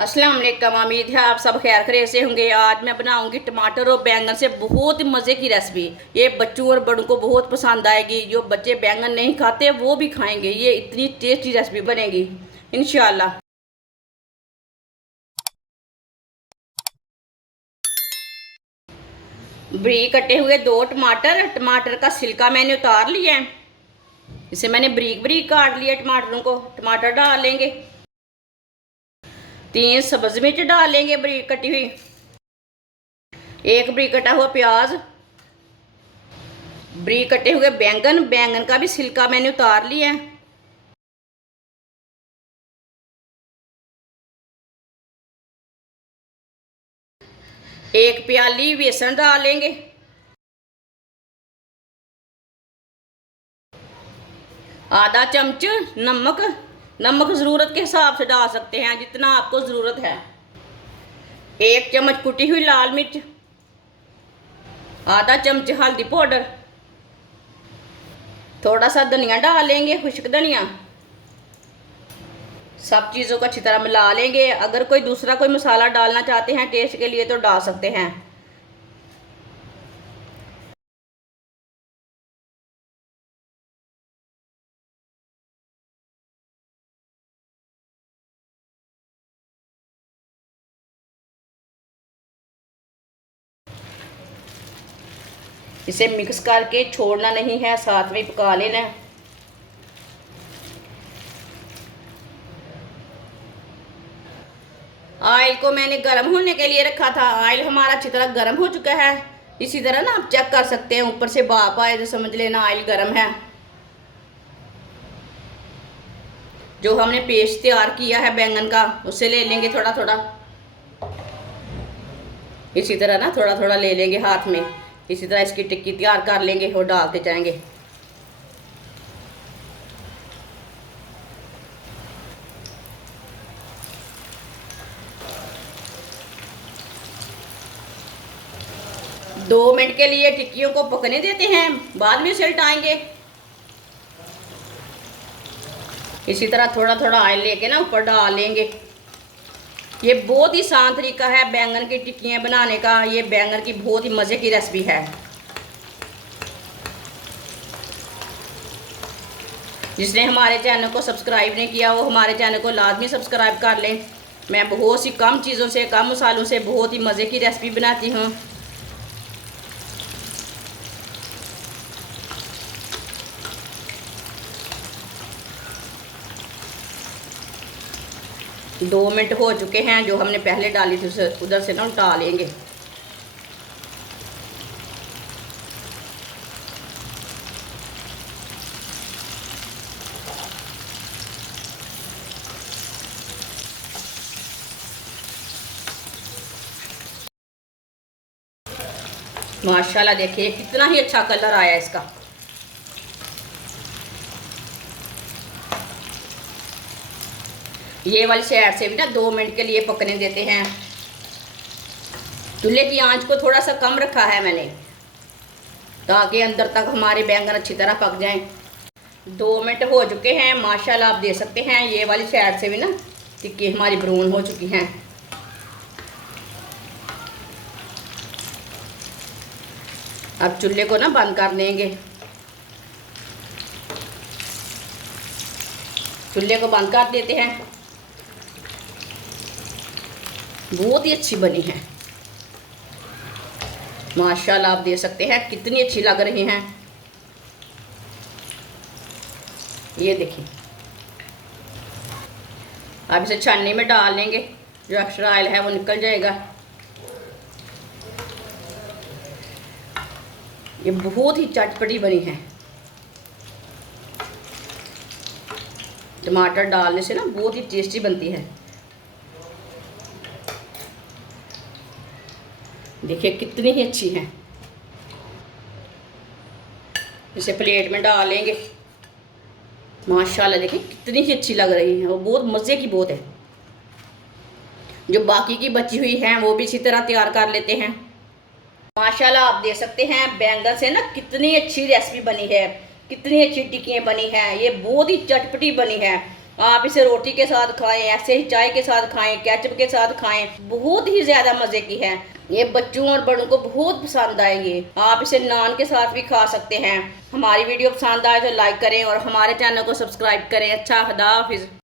अस्सलाम वालेकुम। उम्मीद है आप सब खैर खैरियत से होंगे। आज मैं बनाऊंगी टमाटर और बैंगन से बहुत ही मज़े की रेसिपी। ये बच्चों और बड़ों को बहुत पसंद आएगी। जो बच्चे बैंगन नहीं खाते वो भी खाएंगे। ये इतनी टेस्टी रेसिपी बनेगी इंशाल्लाह। बारीक कटे हुए 2 टमाटर, टमाटर का छिलका मैंने उतार लिया है। इसे मैंने बारीक बारीक काट लिया। टमाटरों को टमाटर डाल लेंगे। 3 सब्ज मिर्च डाल लेंगे बारीक कटी हुई। 1 बारीक कटा हुआ प्याज। बारीक कटे हुए बैंगन, बैंगन का भी छिलका मैंने उतार लिया है। एक प्याली बेसन डाल लेंगे। आधा चम्मच नमक। नमक ज़रूरत के हिसाब से डाल सकते हैं, जितना आपको ज़रूरत है। 1 चम्मच कुटी हुई लाल मिर्च। आधा चम्मच हल्दी पाउडर। थोड़ा सा धनिया डाल लेंगे, खुश्क धनिया। सब चीज़ों को अच्छी तरह मिला लेंगे। अगर कोई दूसरा कोई मसाला डालना चाहते हैं टेस्ट के लिए तो डाल सकते हैं। इसे मिक्स करके छोड़ना नहीं है, साथ में पका लेना है। ऑयल को मैंने गर्म होने के लिए रखा था। ऑयल हमारा अच्छी तरह गर्म हो चुका है। इसी तरह ना आप चेक कर सकते हैं, ऊपर से भाप आए तो समझ लेना ऑयल गर्म है। जो हमने पेस्ट तैयार किया है बैंगन का, उससे ले लेंगे थोड़ा थोड़ा। इसी तरह ना थोड़ा थोड़ा ले लेंगे हाथ में। इसी तरह इसकी टिक्की तैयार कर लेंगे और डालते जाएंगे। दो मिनट के लिए टिक्कियों को पकने देते हैं, बाद में उलटाएंगे। इसी तरह थोड़ा थोड़ा ऑयल लेके ना ऊपर डाल लेंगे। ये बहुत ही आसान तरीका है बैंगन की टिक्कियाँ बनाने का। ये बैंगन की बहुत ही मज़े की रेसिपी है। जिसने हमारे चैनल को सब्सक्राइब नहीं किया वो हमारे चैनल को लाजमी सब्सक्राइब कर लें। मैं बहुत सी कम चीज़ों से, कम मसालों से बहुत ही मज़े की रेसिपी बनाती हूँ। दो मिनट हो चुके हैं। जो हमने पहले डाली थी उसे उधर से ना उल्टा लेंगे। माशाल्लाह देखिए कितना ही अच्छा कलर आया इसका। ये वाली साइड से भी ना 2 मिनट के लिए पकने देते हैं। चूल्हे की आंच को थोड़ा सा कम रखा है मैंने, ताकि अंदर तक हमारे बैंगन अच्छी तरह पक जाएं। 2 मिनट हो चुके हैं। माशाल्लाह आप देख सकते हैं ये वाली साइड से भी ना टिक्की हमारी ब्राउन हो चुकी हैं। अब चूल्हे को ना बंद कर देंगे। चूल्हे को बंद कर देते हैं। बहुत ही अच्छी बनी है माशाल्लाह। आप देख सकते हैं कितनी अच्छी लग रही हैं। ये देखिए। अब इसे छाननी में डाल लेंगे, जो एक्स्ट्रा ऑयल है वो निकल जाएगा। ये बहुत ही चटपटी बनी है। टमाटर डालने से ना बहुत ही टेस्टी बनती है। देखिए कितनी ही अच्छी है। इसे प्लेट में डाल लेंगे। माशाल्लाह देखिए कितनी ही अच्छी लग रही है। वो बहुत मज़े की बहुत है। जो बाकी की बची हुई हैं वो भी इसी तरह तैयार कर लेते हैं। माशाल्लाह आप देख सकते हैं बैंगन से ना कितनी अच्छी रेसिपी बनी है, कितनी अच्छी टिक्कियाँ बनी हैं। ये बहुत ही चटपटी बनी है। आप इसे रोटी के साथ खाएं, ऐसे ही चाय के साथ खाएं, केचप के साथ खाएं, बहुत ही ज्यादा मजे की है। ये बच्चों और बड़ों को बहुत पसंद आएगी। आप इसे नान के साथ भी खा सकते हैं। हमारी वीडियो पसंद आए तो लाइक करें और हमारे चैनल को सब्सक्राइब करें। अच्छा, खुदा हाफिज।